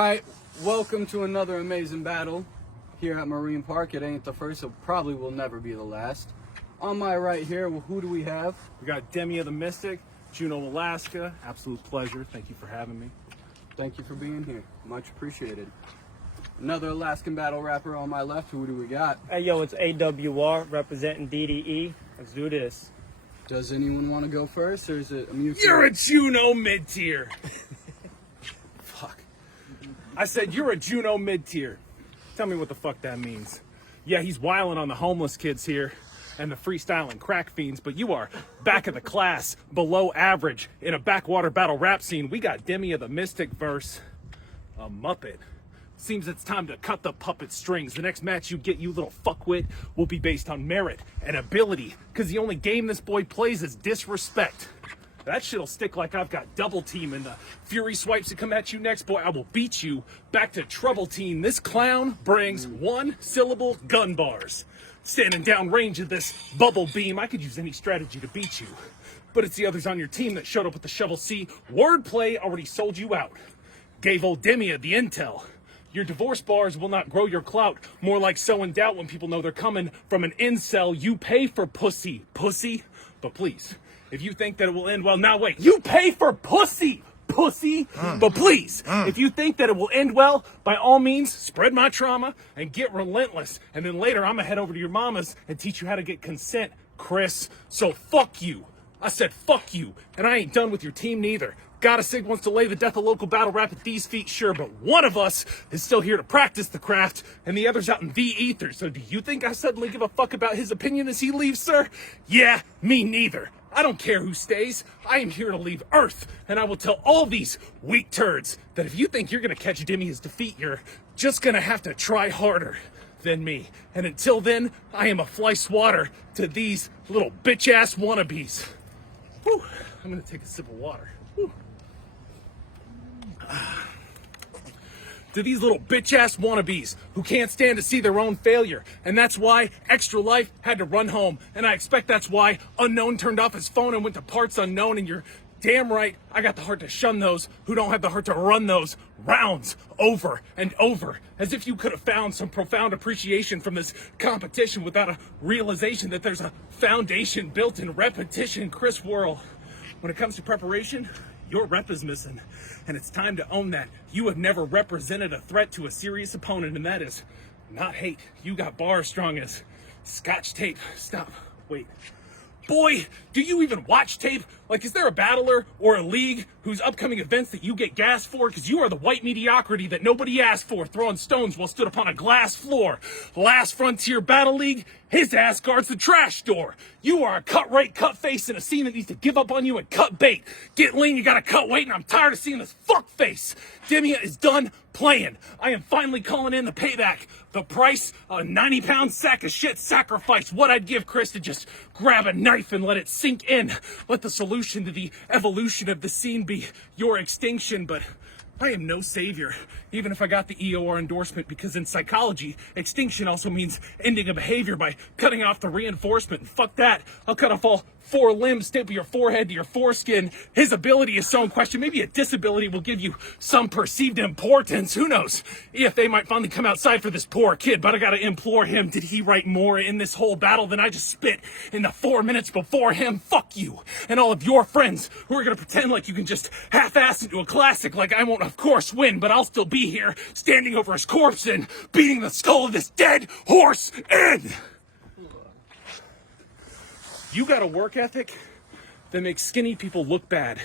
Alright, welcome to another amazing battle here at Marine Park. It ain't the first, it probably will never be the last. On my right here, who do we have? We got Demea the Mystic, Juneau, Alaska. Absolute pleasure. Thank you for having me. Thank you for being here. Much appreciated. Another Alaskan battle rapper on my left. Who do we got? Hey, yo, it's A.W.R representing DDE. Let's do this. Does anyone want to go first, or is it a mutual? You're a Juneau mid-tier. Fuck. I said you're a Juneau mid-tier. Tell me what the fuck that means. Yeah, he's wilding on the homeless kids here and the freestyling crack fiends, but you are back of the class, below average, in a backwater battle rap scene. We got Demea the Mystic verse a Muppet. Seems it's time to cut the puppet strings. The next match you get, you little fuckwit, will be based on merit and ability, because the only game this boy plays is disrespect. That shit'll stick like I've got double team, and the fury swipes that come at you next, boy, I will beat you back to trouble team. This clown brings one-syllable gun bars. Standing down range of this bubble beam, I could use any strategy to beat you. But it's the others on your team that showed up with the shovel. See, wordplay already sold you out. Gave old Demea the intel. Your divorce bars will not grow your clout. More like sowing doubt when people know they're coming from an incel. You pay for pussy, pussy. But please, if you think that it will end well, now wait. You pay for pussy, pussy. But please, if you think that it will end well, by all means, spread my trauma and get relentless. And then later, I'm gonna head over to your mama's and teach you how to get consent, Chris. So fuck you. I said fuck you. And I ain't done with your team neither. Gotta Sig wants to lay the death of local battle rap at these feet, sure, but one of us is still here to practice the craft, and the other's out in the ether. So do you think I suddenly give a fuck about his opinion as he leaves, sir? Yeah, me neither. I don't care who stays. I am here to leave Earth, and I will tell all these weak turds that if you think you're gonna catch Demea's defeat, you're just gonna have to try harder than me. And until then, I am a fly swatter to these little bitch-ass wannabes. Whew. I'm gonna take a sip of water. Whew. To these little bitch-ass wannabes who can't stand to see their own failure. And that's why Extra Life had to run home. And I expect that's why Unknown turned off his phone and went to parts unknown. And you're damn right, I got the heart to shun those who don't have the heart to run those rounds over and over. As if you could have found some profound appreciation from this competition without a realization that there's a foundation built in repetition. Chris Worrell, when it comes to preparation, your rep is missing, and it's time to own that. You have never represented a threat to a serious opponent, and that is not hate. You got bars strong as Scotch tape. Stop. Wait. Boy, do you even watch tape? Like, is there a battler or a league whose upcoming events that you get gas for? Because you are the white mediocrity that nobody asked for, throwing stones while stood upon a glass floor. Last Frontier Battle League, his ass guards the trash door. You are a cut rate, cut face in a scene that needs to give up on you and cut bait. Get lean, you gotta cut weight, and I'm tired of seeing this fuck face. Demea is done playing. I am finally calling in the payback. The price, a 90-pound sack of shit sacrifice. What I'd give Chris to just grab a knife and let it sink in. Let the solution to the evolution of the scene be your extinction, but I am no savior, even if I got the EOR endorsement, because in psychology, extinction also means ending a behavior by cutting off the reinforcement. And fuck that, I'll cut off all 4 limbs, staple your forehead to your foreskin. His ability is so in question. Maybe a disability will give you some perceived importance. Who knows? EFA might finally come outside for this poor kid, but I gotta implore him. Did he write more in this whole battle than I just spit in the 4 minutes before him? Fuck you and all of your friends who are gonna pretend like you can just half-ass into a classic like I won't, of course, win, but I'll still be here standing over his corpse and beating the skull of this dead horse in. You got a work ethic that makes skinny people look bad.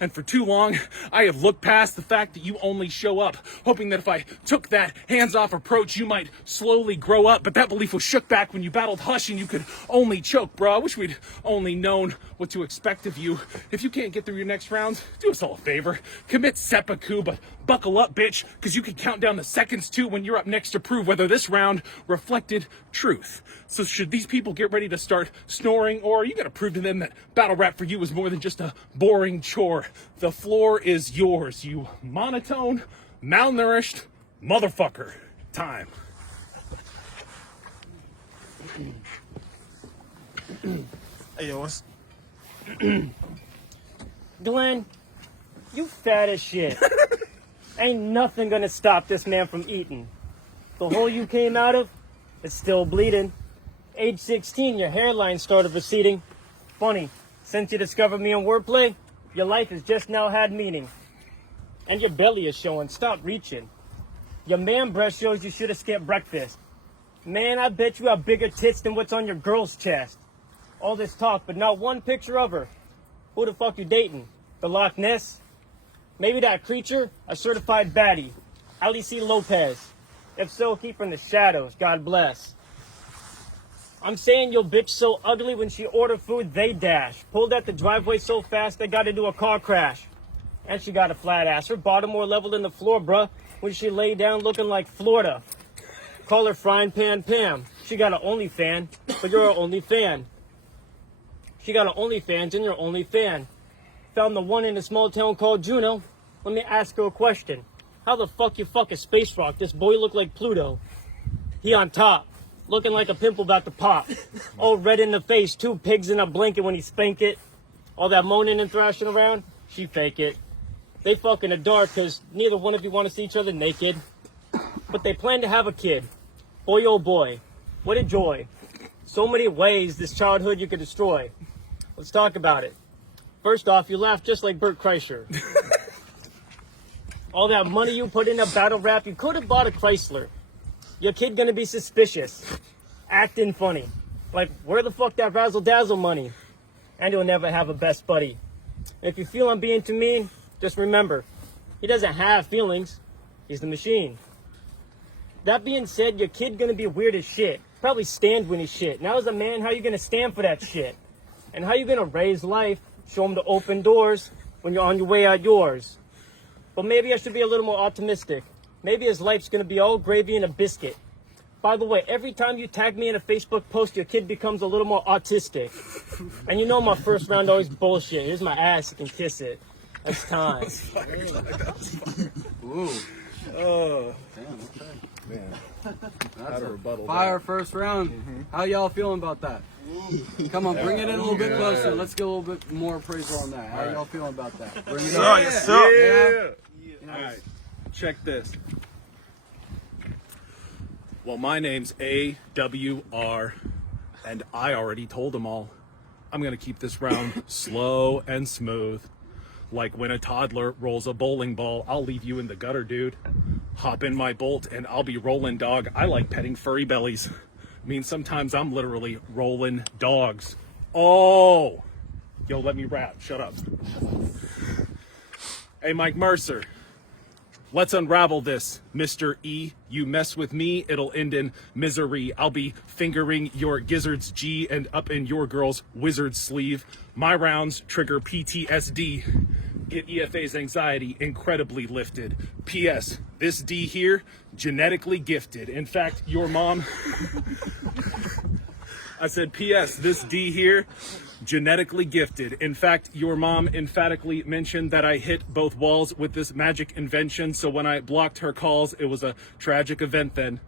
And for too long, I have looked past the fact that you only show up, hoping that if I took that hands-off approach, you might slowly grow up. But that belief was shook back when you battled Hush and you could only choke, bro. I wish we'd only known what to expect of you. If you can't get through your next rounds, do us all a favor. Commit seppuku, but buckle up, bitch, because you can count down the seconds too when you're up next to prove whether this round reflected truth. So should these people get ready to start snoring, or you gotta prove to them that battle rap for you is more than just a boring chore. The floor is yours, you monotone, malnourished motherfucker. Time. Hey, yo, what's... Glenn, you fat as shit. Ain't nothing gonna stop this man from eating. The hole you came out of, it's still bleeding. Age 16, your hairline started receding. Funny, since you discovered me on wordplay, your life has just now had meaning. And your belly is showing, stop reaching. Your man breast shows you should have skipped breakfast. Man, I bet you have bigger tits than what's on your girl's chest. All this talk, but not one picture of her. Who the fuck you dating? The Loch Ness? Maybe that creature? A certified baddie. Alice Lopez. If so, keep her in the shadows. God bless. I'm saying your bitch so ugly when she order food, they dash. Pulled at the driveway so fast, they got into a car crash. And she got a flat ass. Her bottom more level than the floor, bruh. When she lay down looking like Florida. Call her Frying Pan Pam. She got an OnlyFan, but you're her only fan. She got an OnlyFans and you're only fan. Found the one in a small town called Juneau. Let me ask her a question. How the fuck you fuck a space rock? This boy look like Pluto. He on top, looking like a pimple about to pop. All red in the face, 2 pigs in a blanket when he spank it. All that moaning and thrashing around, she fake it. They fuck in the dark cause neither one of you want to see each other naked. But they plan to have a kid. Boy oh boy, what a joy. So many ways this childhood you could destroy. Let's talk about it. First off, you laugh just like Bert Kreischer. All that money you put in a battle rap, you could have bought a Chrysler. Your kid gonna be suspicious, acting funny. Like, where the fuck that razzle dazzle money? And he'll never have a best buddy. If you feel I'm being too mean, just remember, he doesn't have feelings, he's the machine. That being said, your kid gonna be weird as shit. Probably stand when he's shit. Now as a man, how you gonna stand for that shit? And how you gonna raise life, show him the open doors when you're on your way out yours? But maybe I should be a little more optimistic. Maybe his life's gonna be all gravy and a biscuit. By the way, every time you tag me in a Facebook post, your kid becomes a little more autistic. And you know my first round always bullshit. Here's my ass, you can kiss it. It's time. Ooh. Oh. Damn, okay. Man. That's a rebuttal fire first round. How y'all feeling about that? Come on, bring it in a little bit closer. Let's get a little bit more appraisal on that. How y'all feeling about that? Bring it up. Yes, sir. Yeah. All right. Check this. Well, my name's A.W.R. and I already told them all. I'm gonna keep this round slow and smooth. Like when a toddler rolls a bowling ball, I'll leave you in the gutter, dude. Hop in my Bolt and I'll be rolling, dog. I like petting furry bellies. I mean, sometimes I'm literally rolling dogs. Oh! Yo, let me rap. Shut up. Hey, Mike Mercer. Let's unravel this, Mr. E. You mess with me, it'll end in misery. I'll be fingering your gizzard's G and up in your girl's wizard sleeve. My rounds trigger PTSD. Get EFA's anxiety incredibly lifted. P.S. This D here, genetically gifted. In fact, your mom... I said, P.S. This D here, genetically gifted. In fact, your mom emphatically mentioned that I hit both walls with this magic invention, so when I blocked her calls, it was a tragic event then.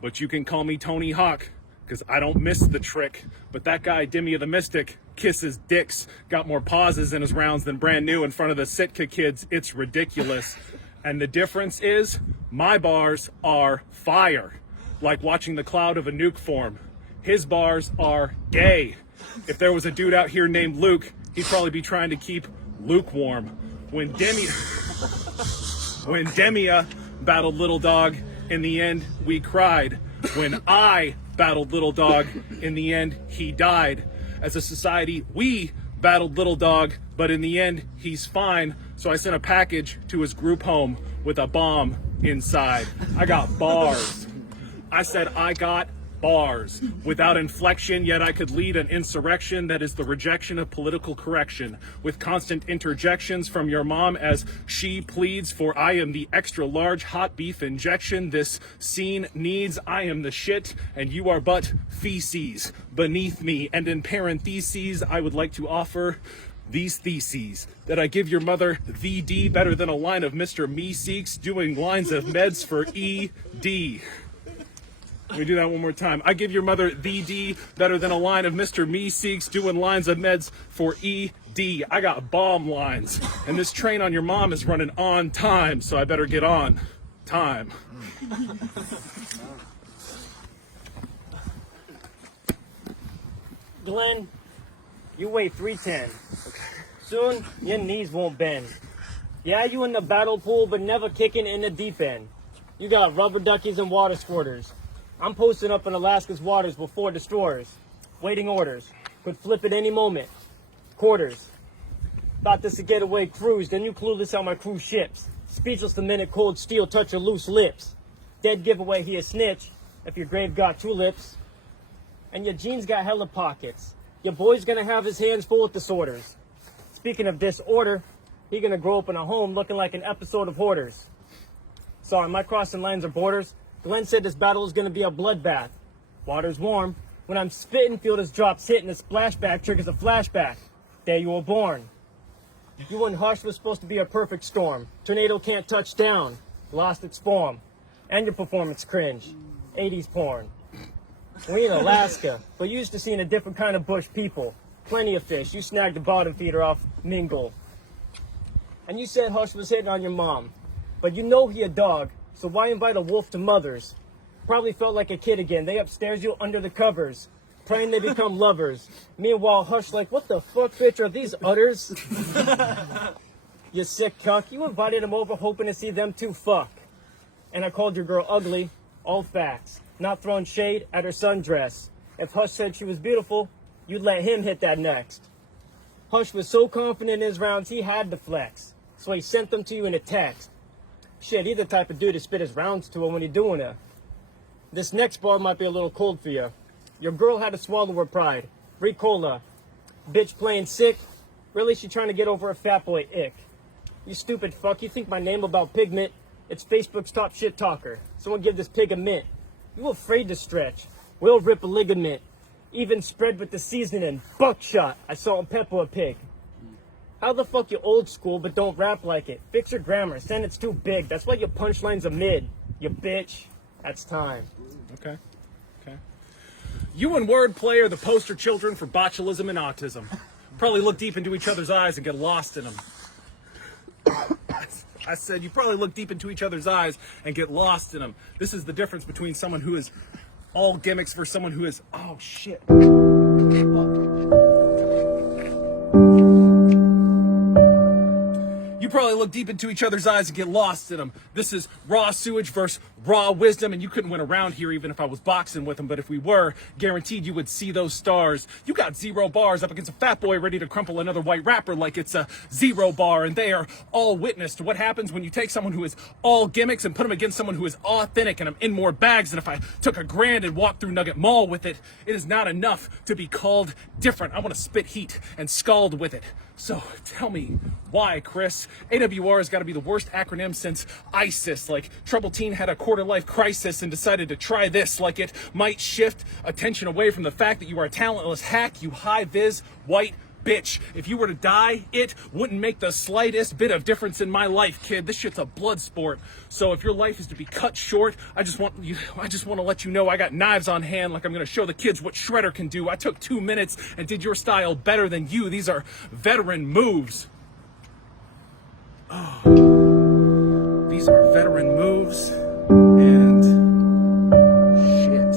But you can call me Tony Hawk, because I don't miss the trick. But that guy, Demea the Mystic, kisses dicks, got more pauses in his rounds than brand new in front of the Sitka kids. It's ridiculous. And the difference is, my bars are fire. Like watching the cloud of a nuke form. His bars are gay. If there was a dude out here named Luke, he'd probably be trying to keep lukewarm. When Demea battled Little Dog, in the end, we cried. When I battled Little Dog, in the end, he died. As a society, we battled Little Dog, but in the end, he's fine. So I sent a package to his group home with a bomb inside. I got bars. I said I got bars. Without inflection, yet I could lead an insurrection that is the rejection of political correction, with constant interjections from your mom as she pleads for I am the extra large hot beef injection this scene needs. I am the shit and you are but feces beneath me. And in parentheses, I would like to offer these theses, that I give your mother the D better than a line of Mr. Meeseeks doing lines of meds for ED. Let me do that one more time. I give your mother the D better than a line of Mr. Meeseeks doing lines of meds for ED. D, I got bomb lines. And this train on your mom is running on time, so I better get on time. Glenn, you weigh 310. Soon, your knees won't bend. Yeah, you in the battle pool, but never kicking in the deep end. You got rubber duckies and water squirters. I'm posting up in Alaska's waters with 4 destroyers. Waiting orders. Could flip at any moment. Quarters. Thought this a getaway cruise, then you clueless on my cruise ships. Speechless the minute cold steel touch your loose lips. Dead giveaway he a snitch, if your grave got tulips. And your jeans got hella pockets. Your boy's gonna have his hands full with disorders. Speaking of disorder, he gonna grow up in a home looking like an episode of Hoarders. Sorry, am I crossing lines or borders? Glenn said this battle is gonna be a bloodbath. Water's warm. When I'm spitting, feel this drops hit and the splashback triggers a flashback. There you were born. You and Hush was supposed to be a perfect storm. Tornado can't touch down. Lost its form. And your performance cringe. 80s porn. We in Alaska, but you used to seeing a different kind of bush people. Plenty of fish. You snagged the bottom feeder off Mingle. And you said Hush was hitting on your mom. But you know he a dog, so why invite a wolf to mothers? Probably felt like a kid again. They upstairs you under the covers. Praying they become lovers. Meanwhile, Hush like, what the fuck, bitch, are these udders? You sick cuck. You invited him over hoping to see them two fuck. And I called your girl ugly. All facts. Not throwing shade at her sundress. If Hush said she was beautiful, you'd let him hit that next. Hush was so confident in his rounds, he had to flex. So he sent them to you in a text. Shit, he the type of dude to spit his rounds to her when he doing it. This next bar might be a little cold for you. Your girl had to swallow her pride. Ricola. Bitch playing sick. Really, she trying to get over a fat boy ick. You stupid fuck, you think my name about pigment? It's Facebook's top shit talker. Someone give this pig a mint. You afraid to stretch. We'll rip a ligament. Even spread with the seasoning. Buckshot. I saw him pepper a pig. How the fuck you old school but don't rap like it? Fix your grammar. Sentence too big. That's why your punchline's a mid. You bitch. That's time. Okay. You and wordplay are the poster children for botulism and autism. Probably look deep into each other's eyes and get lost in them. I said you probably look deep into each other's eyes and get lost in them. This is the difference between someone who is all gimmicks versus someone who is, oh shit. You probably look deep into each other's eyes and get lost in them. This is raw sewage versus raw wisdom, and you couldn't win around here even if I was boxing with them, but if we were, guaranteed you would see those stars. You got 0 bars up against a fat boy ready to crumple another white rapper like it's a 0 bar, and they are all witness to what happens when you take someone who is all gimmicks and put them against someone who is authentic, and I'm in more bags than if I took $1,000 and walked through Nugget Mall with it. It is not enough to be called different. I want to spit heat and scald with it. So tell me why, Chris? A.W.R has got to be the worst acronym since ISIS. Like Trouble Teen had a quarter-life crisis and decided to try this, like it might shift attention away from the fact that you are a talentless hack, you high-vis white bitch. If you were to die, it wouldn't make the slightest bit of difference in my life, kid. This shit's a blood sport. So if your life is to be cut short, I just want to let you know I got knives on hand, like I'm going to show the kids what Shredder can do. I took 2 minutes and did your style better than you. These are veteran moves. Oh. These are veteran moves. And shit.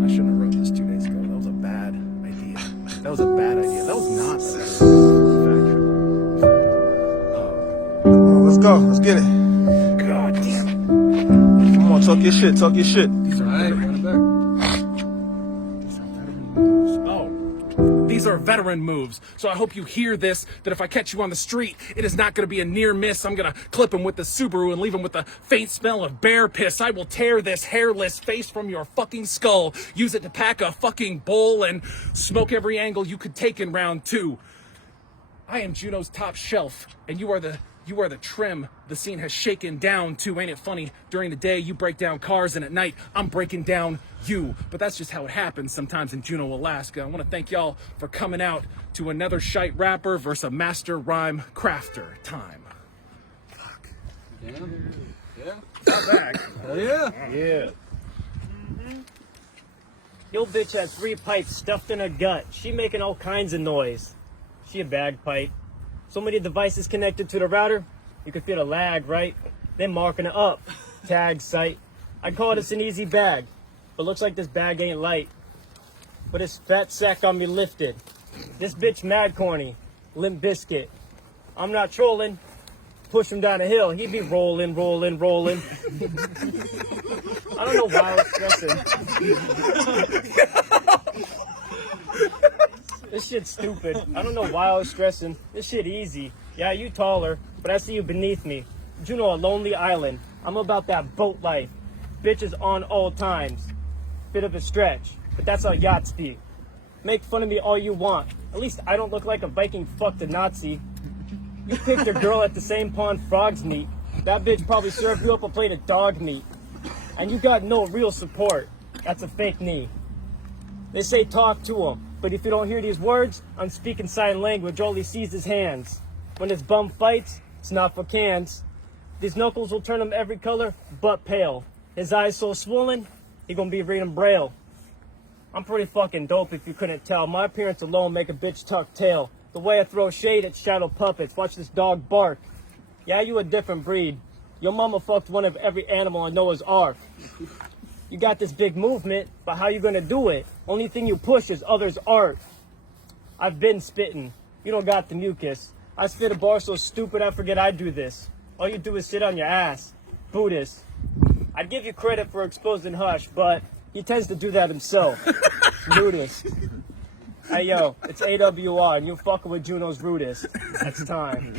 I shouldn't have wrote this 2 days ago. That was a bad idea. That was a bad idea. That was not a bad idea. Come on, let's go. Let's get it. God damn it. Come on, talk your shit. Talk your shit. These are veteran moves. Oh. These are veteran moves. So I hope you hear this, that if I catch you on the street, it is not going to be a near miss. I'm going to clip him with the Subaru and leave him with the faint smell of bear piss. I will tear this hairless face from your fucking skull, use it to pack a fucking bowl, and smoke every angle you could take in round 2. I am Juneau's top shelf, and you are the trim the scene has shaken down to. Ain't it funny? During the day, you break down cars, and at night, I'm breaking down you. But that's just how it happens sometimes in Juneau, Alaska. I want to thank y'all for coming out to another shite rapper versus a master rhyme crafter time. Fuck. Yeah. Not bad. Hell yeah. Yeah. Yo bitch has 3 pipes stuffed in her gut. She making all kinds of noise. She a bagpipe. So many devices connected to the router, you can feel the lag, right? Then marking it up. Tag site. I call this an easy bag, but looks like this bag ain't light. But this fat sack on me lifted. This bitch mad corny. Limp biscuit. I'm not trolling. Push him down a hill. He be rolling, rolling, rolling. I don't know why I was stressing. This shit's stupid. I don't know why I was stressing. This shit easy. Yeah, you taller, but I see you beneath me. Juneau, a lonely island. I'm about that boat life. Bitches on all times. Bit of a stretch, but that's how yachts be. Make fun of me all you want. At least I don't look like a Viking fucked a Nazi. You picked a girl at the same pond frogs meet. That bitch probably served you up a plate of dog meat. And you got no real support. That's a fake knee. They say talk to him, but if you don't hear these words, I'm speaking sign language. All he sees is hands. When his bum fights, it's not for cans. These knuckles will turn him every color but pale. His eyes so swollen, he gonna be reading Braille. I'm pretty fucking dope if you couldn't tell. My appearance alone make a bitch tuck tail. The way I throw shade at shadow puppets. Watch this dog bark. Yeah, you a different breed. Your mama fucked one of every animal on Noah's Ark. You got this big movement, but how you gonna do it? Only thing you push is others' art. I've been spitting. You don't got the mucus. I spit a bar so stupid I forget I do this. All you do is sit on your ass. Buddhist. I'd give you credit for exposing Hush, but he tends to do that himself. Nudist. Hey yo, it's A.W.R. and you fucking with Juneau's rudest. That's time.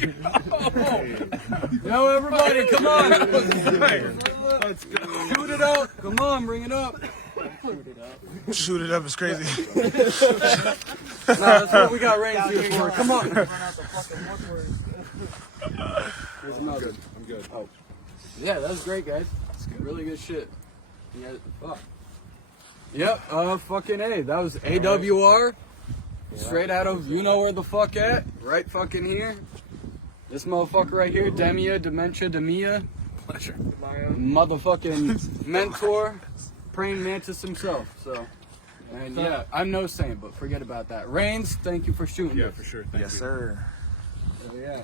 Yo, everybody, come on. Let's go. Shoot it up. Come on, bring it up. Shoot it up is crazy. Nah, that's what we got RRAINS here for. Come on. Here's another. I'm good. Oh. Yeah, that was great, guys. That's good. Really good shit. Yeah, fuck. Yep, fucking A. That was A.W.R. Straight out of you know where the fuck at. Right fucking here. This motherfucker right here, Demea. Pleasure. Motherfucking mentor. Praying mantis himself. So, and yeah, I'm NoSaint, but forget about that. RRAINS, thank you for shooting. Yeah, for sure. Thank you. Yes, sir. Yeah.